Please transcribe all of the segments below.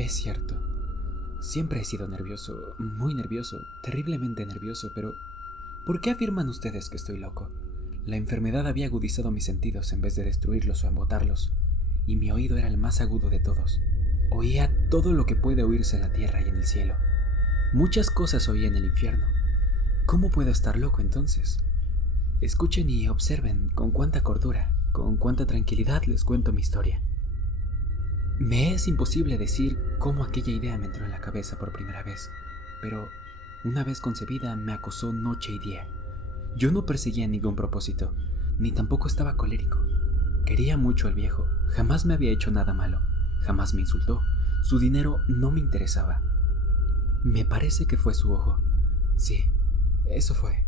Es cierto. Siempre he sido nervioso, muy nervioso, terriblemente nervioso, pero ¿por qué afirman ustedes que estoy loco? La enfermedad había agudizado mis sentidos en vez de destruirlos o embotarlos, y mi oído era el más agudo de todos. Oía todo lo que puede oírse en la tierra y en el cielo. Muchas cosas oía en el infierno. ¿Cómo puedo estar loco entonces? Escuchen y observen con cuánta cordura, con cuánta tranquilidad les cuento mi historia. Me es imposible decir cómo aquella idea me entró en la cabeza por primera vez, pero una vez concebida me acosó noche y día. Yo no perseguía ningún propósito, ni tampoco estaba colérico. Quería mucho al viejo, jamás me había hecho nada malo, jamás me insultó, su dinero no me interesaba. Me parece que fue su ojo. Sí, eso fue.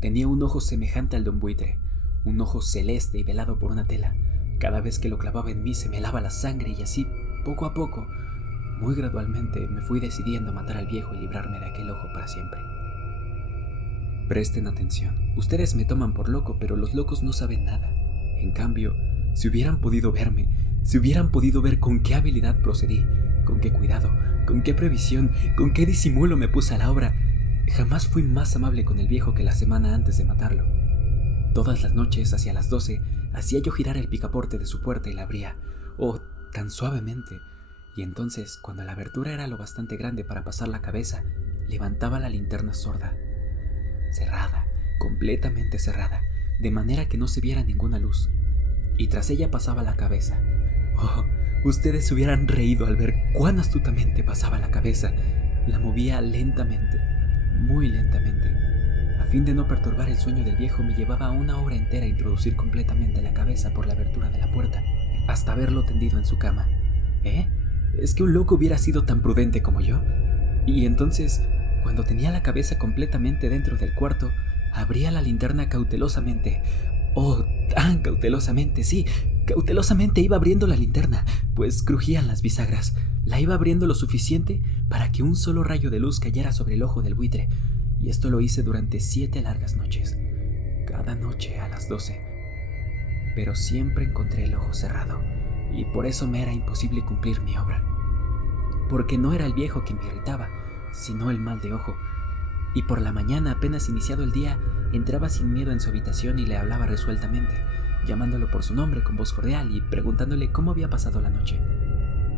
Tenía un ojo semejante al de un buitre, un ojo celeste y velado por una tela. Cada vez que lo clavaba en mí se me helaba la sangre y así, poco a poco, muy gradualmente, me fui decidiendo a matar al viejo y librarme de aquel ojo para siempre. Presten atención. Ustedes me toman por loco, pero los locos no saben nada. En cambio, si hubieran podido verme, si hubieran podido ver con qué habilidad procedí, con qué cuidado, con qué previsión, con qué disimulo me puse a la obra, jamás fui más amable con el viejo que la semana antes de matarlo. Todas las noches, hacia las 12, hacía yo girar el picaporte de su puerta y la abría, tan suavemente, y entonces, cuando la abertura era lo bastante grande para pasar la cabeza, levantaba la linterna sorda, cerrada, completamente cerrada, de manera que no se viera ninguna luz, y tras ella pasaba la cabeza. Ustedes se hubieran reído al ver cuán astutamente pasaba la cabeza. La movía lentamente, muy lentamente. A fin de no perturbar el sueño del viejo, me llevaba una hora entera a introducir completamente la cabeza por la abertura de la puerta, hasta verlo tendido en su cama. ¿Es que un loco hubiera sido tan prudente como yo? Y entonces, cuando tenía la cabeza completamente dentro del cuarto, abría la linterna cautelosamente. Tan cautelosamente, sí, cautelosamente iba abriendo la linterna, pues crujían las bisagras. La iba abriendo lo suficiente para que un solo rayo de luz cayera sobre el ojo del buitre, y esto lo hice durante 7 largas noches, cada noche a las 12. Pero siempre encontré el ojo cerrado, y por eso me era imposible cumplir mi obra. Porque no era el viejo quien me irritaba, sino el mal de ojo. Y por la mañana, apenas iniciado el día, entraba sin miedo en su habitación y le hablaba resueltamente, llamándolo por su nombre con voz cordial y preguntándole cómo había pasado la noche.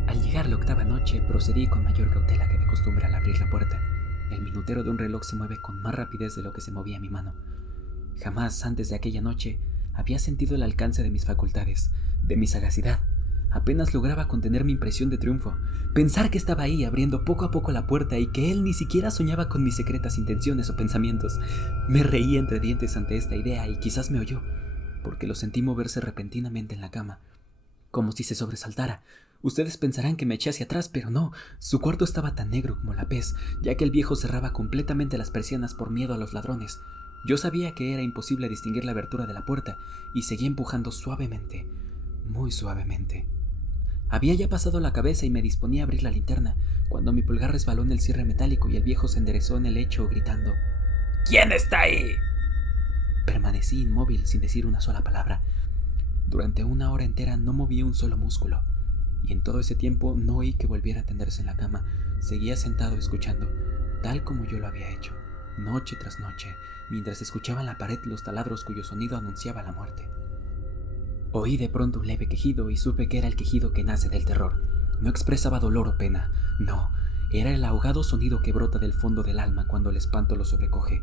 Al llegar la 8ª noche, procedí con mayor cautela que de costumbre al abrir la puerta. El minutero de un reloj se mueve con más rapidez de lo que se movía mi mano. Jamás antes de aquella noche había sentido el alcance de mis facultades, de mi sagacidad. Apenas lograba contener mi impresión de triunfo, pensar que estaba ahí abriendo poco a poco la puerta y que él ni siquiera soñaba con mis secretas intenciones o pensamientos. Me reí entre dientes ante esta idea y quizás me oyó, porque lo sentí moverse repentinamente en la cama, como si se sobresaltara. Ustedes pensarán que me eché hacia atrás, pero no, su cuarto estaba tan negro como la pez, ya que el viejo cerraba completamente las persianas por miedo a los ladrones. Yo sabía que era imposible distinguir la abertura de la puerta y seguí empujando suavemente, muy suavemente. Había ya pasado la cabeza y me disponía a abrir la linterna, cuando mi pulgar resbaló en el cierre metálico y el viejo se enderezó en el lecho gritando: ¿Quién está ahí? Permanecí inmóvil sin decir una sola palabra. Durante 1 hora entera no moví un solo músculo, y en todo ese tiempo no oí que volviera a tenderse en la cama. Seguía sentado escuchando, tal como yo lo había hecho, noche tras noche, mientras escuchaba en la pared los taladros cuyo sonido anunciaba la muerte. Oí de pronto un leve quejido y supe que era el quejido que nace del terror. No expresaba dolor o pena, no, era el ahogado sonido que brota del fondo del alma cuando el espanto lo sobrecoge.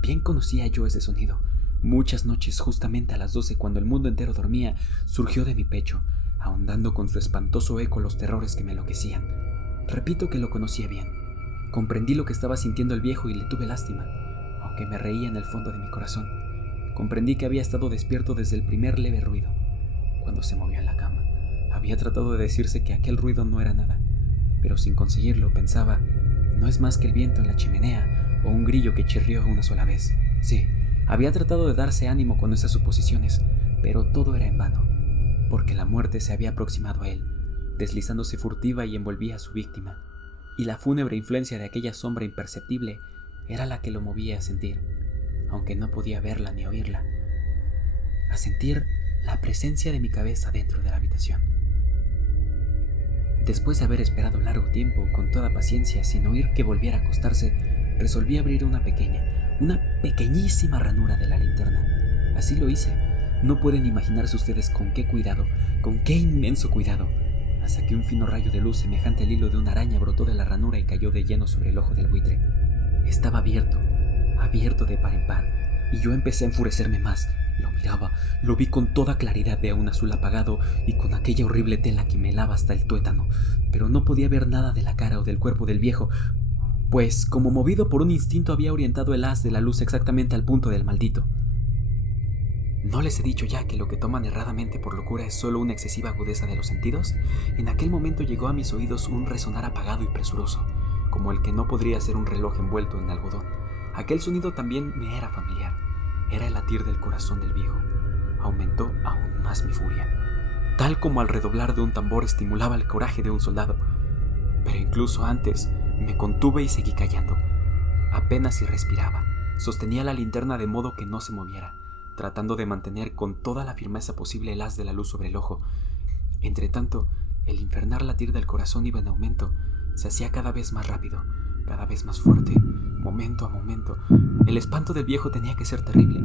Bien conocía yo ese sonido. Muchas noches, justamente a las 12, cuando el mundo entero dormía, surgió de mi pecho, ahondando con su espantoso eco los terrores que me enloquecían. Repito que lo conocía bien. Comprendí lo que estaba sintiendo el viejo y le tuve lástima, aunque me reía en el fondo de mi corazón. Comprendí que había estado despierto desde el primer leve ruido, cuando se movió en la cama. Había tratado de decirse que aquel ruido no era nada, pero sin conseguirlo pensaba, no es más que el viento en la chimenea o un grillo que chirrió una sola vez. Sí, había tratado de darse ánimo con esas suposiciones, pero todo era en vano, porque la muerte se había aproximado a él, deslizándose furtiva y envolvía a su víctima, y la fúnebre influencia de aquella sombra imperceptible era la que lo movía a sentir, aunque no podía verla ni oírla, a sentir la presencia de mi cabeza dentro de la habitación. Después de haber esperado largo tiempo, con toda paciencia, sin oír que volviera a acostarse, resolví abrir una pequeñísima ranura de la linterna. Así lo hice. No pueden imaginarse ustedes con qué cuidado, con qué inmenso cuidado, hasta que un fino rayo de luz semejante al hilo de una araña brotó de la ranura y cayó de lleno sobre el ojo del buitre. Estaba abierto de par en par, y yo empecé a enfurecerme más. Lo miraba, lo vi con toda claridad de un azul apagado y con aquella horrible tela que me helaba hasta el tuétano, pero no podía ver nada de la cara o del cuerpo del viejo, pues como movido por un instinto había orientado el haz de la luz exactamente al punto del maldito. ¿No les he dicho ya que lo que toman erradamente por locura es solo una excesiva agudeza de los sentidos? En aquel momento llegó a mis oídos un resonar apagado y presuroso, como el que no podría ser un reloj envuelto en algodón. Aquel sonido también me era familiar. Era el latir del corazón del viejo. Aumentó aún más mi furia. Tal como al redoblar de un tambor estimulaba el coraje de un soldado. Pero incluso antes me contuve y seguí callando. Apenas si respiraba. Sostenía la linterna de modo que no se moviera, tratando de mantener con toda la firmeza posible el haz de la luz sobre el ojo. Entretanto, el infernal latir del corazón iba en aumento. Se hacía cada vez más rápido, cada vez más fuerte, momento a momento. El espanto del viejo tenía que ser terrible.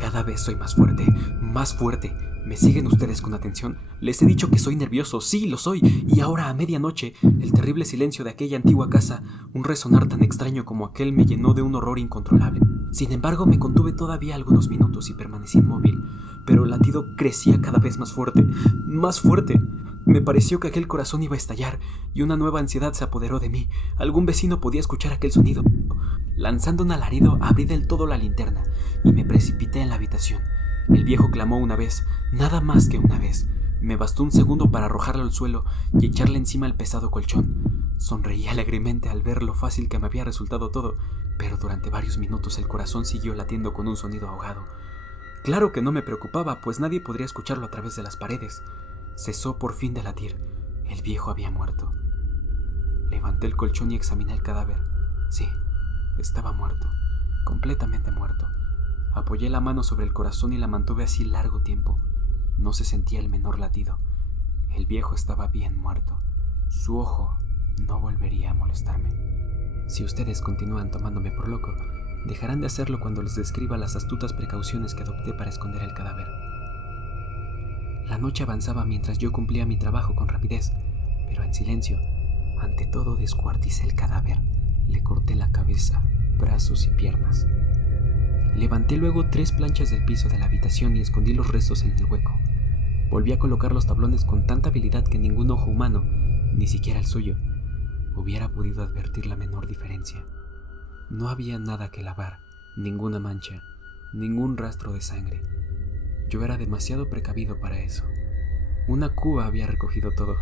Cada vez soy más fuerte, más fuerte. ¿Me siguen ustedes con atención? Les he dicho que soy nervioso, sí, lo soy. Y ahora a medianoche, el terrible silencio de aquella antigua casa, un resonar tan extraño como aquel, me llenó de un horror incontrolable. Sin embargo, me contuve todavía algunos minutos y permanecí inmóvil, pero el latido crecía cada vez más fuerte, más fuerte. Me pareció que aquel corazón iba a estallar, y una nueva ansiedad se apoderó de mí. Algún vecino podía escuchar aquel sonido. Lanzando un alarido, abrí del todo la linterna, y me precipité en la habitación. El viejo clamó una vez, nada más que una vez. Me bastó un segundo para arrojarlo al suelo y echarle encima el pesado colchón. Sonreí alegremente al ver lo fácil que me había resultado todo, pero durante varios minutos el corazón siguió latiendo con un sonido ahogado. Claro que no me preocupaba, pues nadie podría escucharlo a través de las paredes. Cesó por fin de latir. El viejo había muerto. Levanté el colchón y examiné el cadáver. Sí, estaba muerto, completamente muerto. Apoyé la mano sobre el corazón y la mantuve así largo tiempo. No se sentía el menor latido. El viejo estaba bien muerto. Su ojo no volvería a molestarme. Si ustedes continúan tomándome por loco, dejarán de hacerlo cuando les describa las astutas precauciones que adopté para esconder el cadáver. La noche avanzaba mientras yo cumplía mi trabajo con rapidez, pero en silencio. Ante todo descuarticé el cadáver. Le corté la cabeza, brazos y piernas. Levanté luego 3 planchas del piso de la habitación y escondí los restos en el hueco. Volví a colocar los tablones con tanta habilidad que ningún ojo humano, ni siquiera el suyo, hubiera podido advertir la menor diferencia. No había nada que lavar, ninguna mancha, ningún rastro de sangre. Yo era demasiado precavido para eso. Una cuba había recogido todo.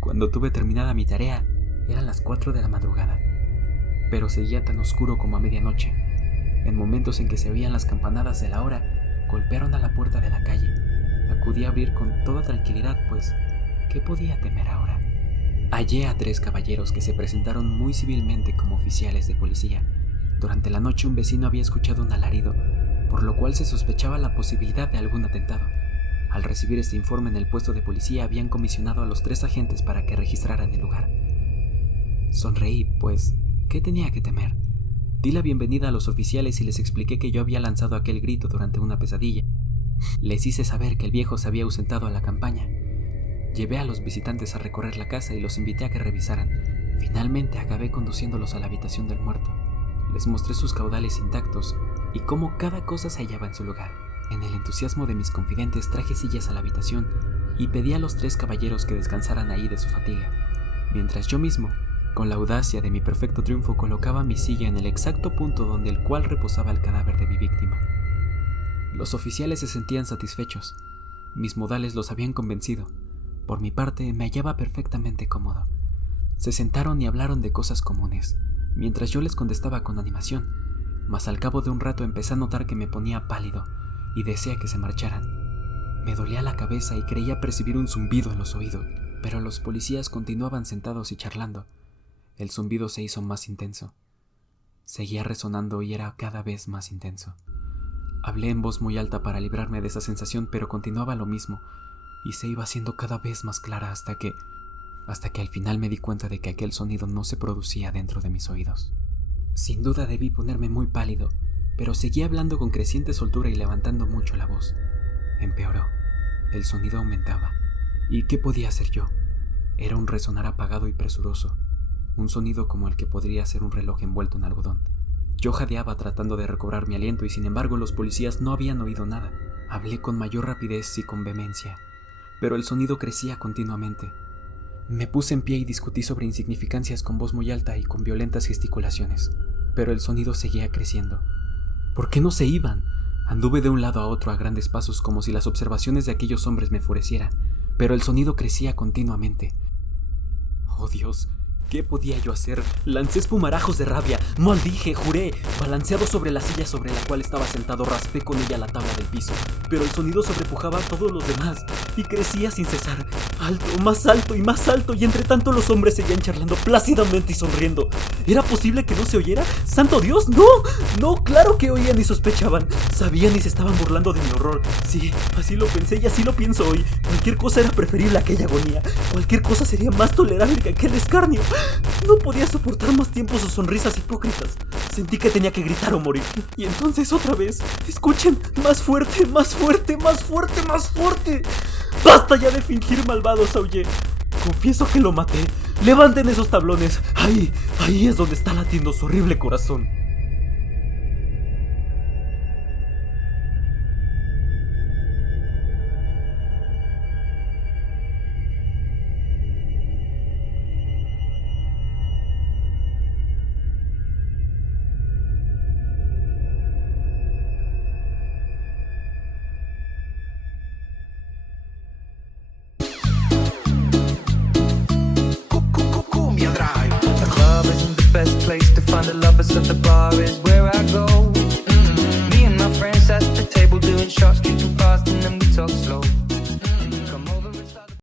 Cuando tuve terminada mi tarea, eran las 4 de la madrugada, pero seguía tan oscuro como a medianoche. En momentos en que se oían las campanadas de la hora, golpearon a la puerta de la calle. Acudí a abrir con toda tranquilidad, pues, ¿qué podía temer ahora? Hallé a 3 caballeros que se presentaron muy civilmente como oficiales de policía. Durante la noche un vecino había escuchado un alarido, por lo cual se sospechaba la posibilidad de algún atentado. Al recibir este informe en el puesto de policía habían comisionado a los 3 agentes para que registraran el lugar. Sonreí, pues, ¿qué tenía que temer? Di la bienvenida a los oficiales y les expliqué que yo había lanzado aquel grito durante una pesadilla. Les hice saber que el viejo se había ausentado a la campaña. Llevé a los visitantes a recorrer la casa y los invité a que revisaran. Finalmente acabé conduciéndolos a la habitación del muerto. Les mostré sus caudales intactos y cómo cada cosa se hallaba en su lugar. En el entusiasmo de mis confidentes traje sillas a la habitación y pedí a los 3 caballeros que descansaran ahí de su fatiga, mientras yo mismo, con la audacia de mi perfecto triunfo, colocaba mi silla en el exacto punto donde el cual reposaba el cadáver de mi víctima. Los oficiales se sentían satisfechos. Mis modales los habían convencido. Por mi parte, me hallaba perfectamente cómodo. Se sentaron y hablaron de cosas comunes, mientras yo les contestaba con animación, mas al cabo de un rato empecé a notar que me ponía pálido y deseé que se marcharan. Me dolía la cabeza y creía percibir un zumbido en los oídos, pero los policías continuaban sentados y charlando. El zumbido se hizo más intenso. Seguía resonando y era cada vez más intenso. Hablé en voz muy alta para librarme de esa sensación, pero continuaba lo mismo, y se iba haciendo cada vez más clara hasta que, hasta que al final me di cuenta de que aquel sonido no se producía dentro de mis oídos. Sin duda debí ponerme muy pálido, pero seguí hablando con creciente soltura y levantando mucho la voz. Empeoró. El sonido aumentaba. ¿Y qué podía hacer yo? Era un resonar apagado y presuroso, un sonido como el que podría ser un reloj envuelto en algodón. Yo jadeaba tratando de recobrar mi aliento y sin embargo los policías no habían oído nada. Hablé con mayor rapidez y con vehemencia, pero el sonido crecía continuamente. Me puse en pie y discutí sobre insignificancias con voz muy alta y con violentas gesticulaciones, pero el sonido seguía creciendo. ¿Por qué no se iban? Anduve de un lado a otro a grandes pasos como si las observaciones de aquellos hombres me enfurecieran, pero el sonido crecía continuamente. ¡Oh Dios! ¿Qué podía yo hacer? Lancé espumarajos de rabia, maldije, juré. Balanceado sobre la silla sobre la cual estaba sentado, raspé con ella la tabla del piso, pero el sonido sobrepujaba a todos los demás y crecía sin cesar, alto, y entre tanto los hombres seguían charlando plácidamente y sonriendo. ¿Era posible que no se oyera? ¡Santo Dios! ¡No! ¡No! ¡Claro que oían y sospechaban! Sabían y se estaban burlando de mi horror. Sí, así lo pensé y así lo pienso hoy. Cualquier cosa era preferible a aquella agonía. Cualquier cosa sería más tolerable que aquel escarnio. No podía soportar más tiempo sus sonrisas hipócritas. Sentí que tenía que gritar o morir. Y entonces otra vez, escuchen, más fuerte, más fuerte, más fuerte, más fuerte. ¡Basta ya de fingir malvados! Aullé. Confieso que lo maté. Levanten esos tablones. Ahí es donde está latiendo su horrible corazón.